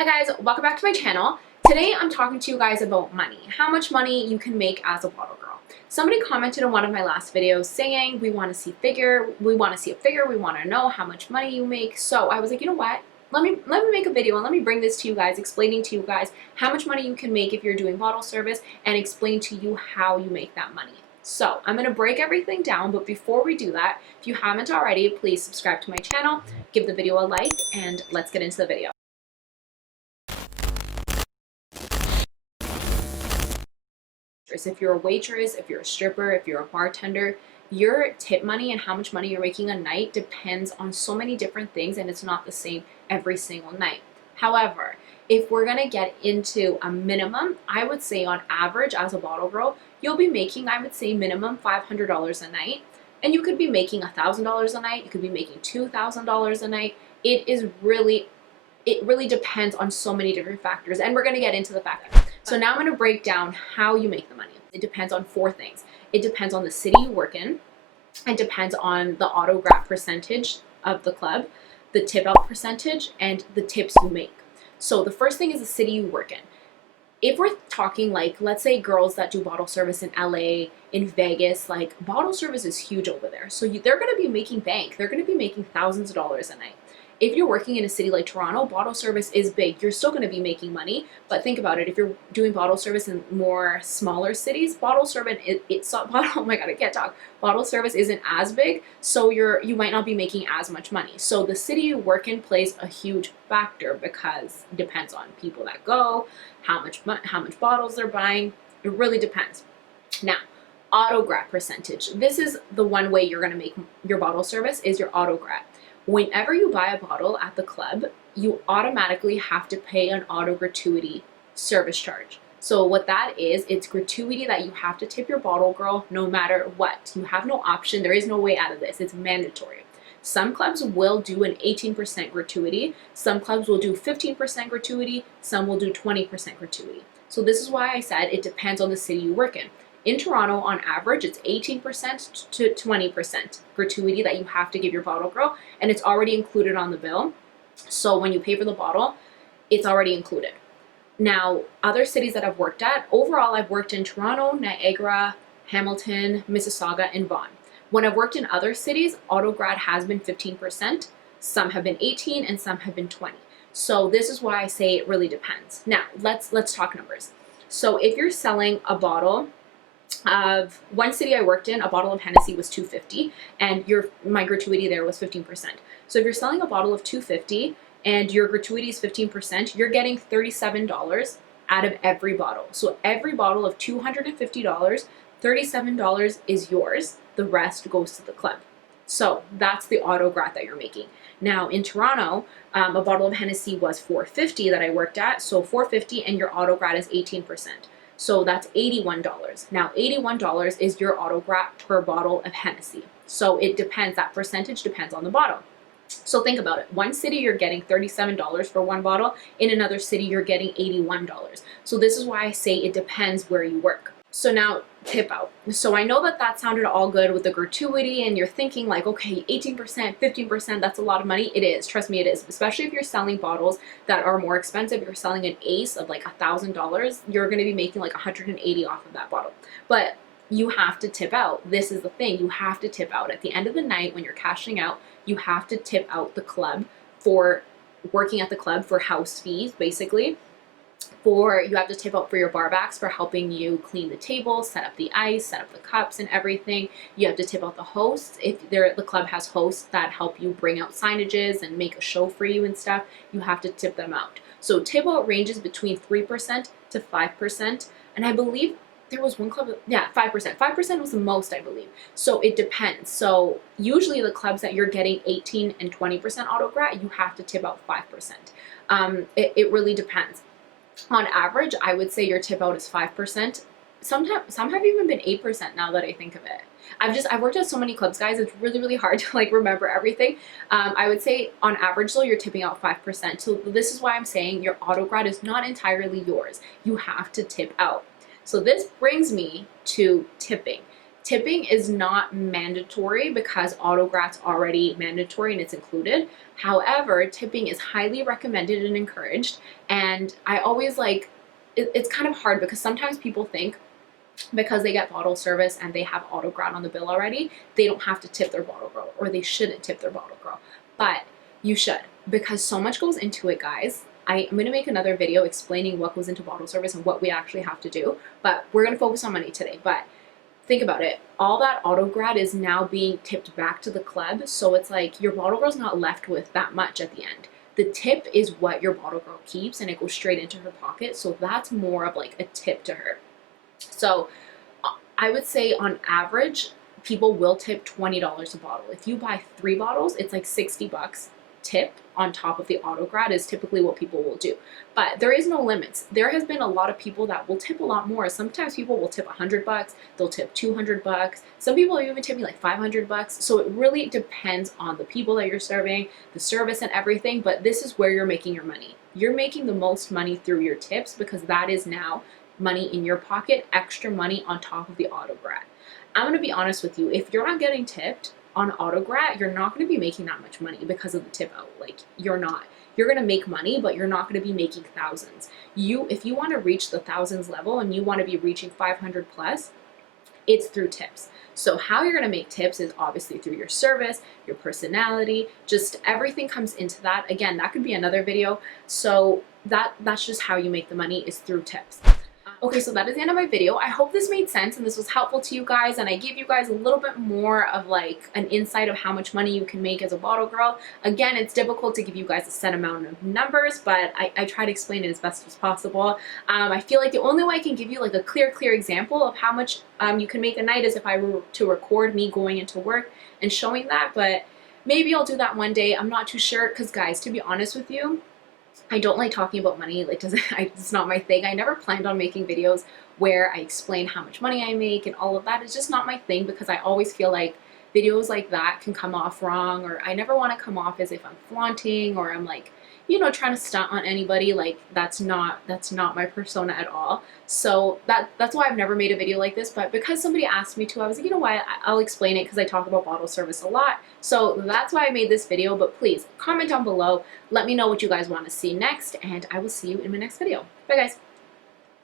Hi guys, welcome back to my channel. Today I'm talking to you guys about money, how much money you can make as a bottle girl. Somebody commented in one of my last videos saying we want to see a figure, we want to know how much money you make. So I was like, you know what? Let me make a video and let me bring this to you guys, explaining to you guys how much money you can make if you're doing bottle service and explain to you how you make that money. So I'm going to break everything down, but before we do that, if you haven't already, please subscribe to my channel, give the video a like, and let's get into the video. If you're a waitress, if you're a stripper, if you're a bartender, your tip money and how much money you're making a night depends on so many different things, and it's not the same every single night. However, if we're gonna get into a minimum, I would say on average as a bottle girl, you'll be making, I would say, minimum $500 a night, and you could be making $1,000 a night, you could be making $2,000 a night. It really depends on so many different factors, and we're going to get into the factors. So now I'm going to break down how you make the money. It depends on four things. It depends on the city you work in. It depends on the auto Grat percentage of the club, the tip out percentage, and the tips you make. So the first thing is the city you work in. If we're talking, like, let's say girls that do bottle service in LA, in Vegas, like, bottle service is huge over there. So they're going to be making bank. They're going to be making thousands of dollars a night. If you're working in a city like Toronto, bottle service is big. You're still going to be making money, but think about it. If you're doing bottle service in more smaller cities, bottle service oh my god, I can't talk. Bottle service isn't as big, so you might not be making as much money. So the city you work in plays a huge factor because it depends on people that go, how much bottles they're buying. It really depends. Now, auto Grat percentage. This is the one way you're going to make your bottle service is your auto Grat. Whenever you buy a bottle at the club, you automatically have to pay an auto gratuity service charge. So what that is, it's gratuity that you have to tip your bottle girl no matter what. You have no option. There is no way out of this. It's mandatory. Some clubs will do an 18% gratuity. Some clubs will do 15% gratuity. Some will do 20% gratuity. So this is why I said it depends on the city you work in. In Toronto, on average, it's 18% to 20% gratuity that you have to give your bottle girl, and it's already included on the bill. So when you pay for the bottle, it's already included. Now, other cities that I've worked at, overall, I've worked in Toronto, Niagara, Hamilton, Mississauga, and Vaughan. When I've worked in other cities, auto Grat has been 15%, some have been 18, and some have been 20. So this is why I say it really depends. Now, let's talk numbers. So if you're selling a bottle of one city I worked in, a bottle of Hennessy was $2.50, and my gratuity there was 15%. So if you're selling a bottle of $2.50 and your gratuity is 15%, you're getting $37 out of every bottle. So every bottle of $250, $37 is yours. The rest goes to the club. So that's the auto Grat that you're making. Now in Toronto, a bottle of Hennessy was $4.50 that I worked at. So $4.50 and your auto Grat is 18%. So that's $81. Now, $81 is your auto Grat per bottle of Hennessy. So it depends, that percentage depends on the bottle. So think about it. One city, you're getting $37 for one bottle. In another city, you're getting $81. So this is why I say it depends where you work. So now, tip out. So I know that sounded all good with the gratuity, and you're thinking like, okay, 18%, 15%, that's a lot of money. It is, trust me, it is. Especially if you're selling bottles that are more expensive. You're selling an ace of like $1,000, you're gonna be making like 180 off of that bottle. But you have to tip out. This is the thing, you have to tip out. At the end of the night, when you're cashing out, you have to tip out the club for working at the club for house fees, basically. You have to tip out for your barbacks for helping you clean the table, set up the ice, set up the cups and everything. You have to tip out the hosts. If the club has hosts that help you bring out signages and make a show for you and stuff, you have to tip them out. So tip out ranges between 3% to 5%. And I believe there was one club, 5%. 5% was the most, I believe. So it depends. So usually the clubs that you're getting 18 and 20% auto Grat, you have to tip out 5%. It really depends. On average, I would say your tip out is 5%. Some have even been 8% now that I think of it. I've worked at so many clubs, guys. It's really, really hard to like remember everything. I would say on average though, you're tipping out 5%. So this is why I'm saying your auto Grat is not entirely yours. You have to tip out. So this brings me to tipping. Tipping is not mandatory because autograt's already mandatory and it's included. However, tipping is highly recommended and encouraged. And I always like, it's kind of hard because sometimes people think because they get bottle service and they have autograt on the bill already, they don't have to tip their bottle girl, or they shouldn't tip their bottle girl. But you should, because so much goes into it, guys. I'm going to make another video explaining what goes into bottle service and what we actually have to do, but we're going to focus on money today. But think about it, all that autograt is now being tipped back to the club, so it's like your bottle girl's not left with that much at the end. The tip is what your bottle girl keeps, and it goes straight into her pocket, so that's more of like a tip to her. So I would say on average, people will tip $20 a bottle. If you buy 3 bottles, it's like 60 bucks tip on top of the autograt is typically what people will do. But there is no limits. There has been a lot of people that will tip a lot more. Sometimes people will tip 100 bucks, they'll tip 200 bucks. Some people are even tipping like 500 bucks. So it really depends on the people that you're serving, the service and everything, but this is where you're making your money. You're making the most money through your tips because that is now money in your pocket, extra money on top of the autograt. I'm going to be honest with you, if you're not getting tipped on autograt, you're not going to be making that much money because of the tip out. Like, you're not. You're going to make money, but you're not going to be making thousands. If you want to reach the thousands level and you want to be reaching 500 plus, it's through tips. So how you're going to make tips is obviously through your service, your personality, just everything comes into that. Again, that could be another video. So that's just how you make the money, is through tips. Okay, so that is the end of my video. I hope this made sense and this was helpful to you guys, and I gave you guys a little bit more of like an insight of how much money you can make as a bottle girl. Again, it's difficult to give you guys a set amount of numbers, but I try to explain it as best as possible. I feel like the only way I can give you like a clear example of how much you can make a night is if I were to record me going into work and showing that, but maybe I'll do that one day. I'm not too sure because, guys, to be honest with you, I don't like talking about money. Like, it's not my thing. I never planned on making videos where I explain how much money I make and all of that. It's just not my thing because I always feel like videos like that can come off wrong, or I never want to come off as if I'm flaunting or I'm like, you know, trying to stunt on anybody. Like, that's not my persona at all. So that's why I've never made a video like this. But because somebody asked me to, I was like, you know what, I'll explain it because I talk about bottle service a lot. So that's why I made this video. But please comment down below. Let me know what you guys want to see next, and I will see you in my next video. Bye, guys.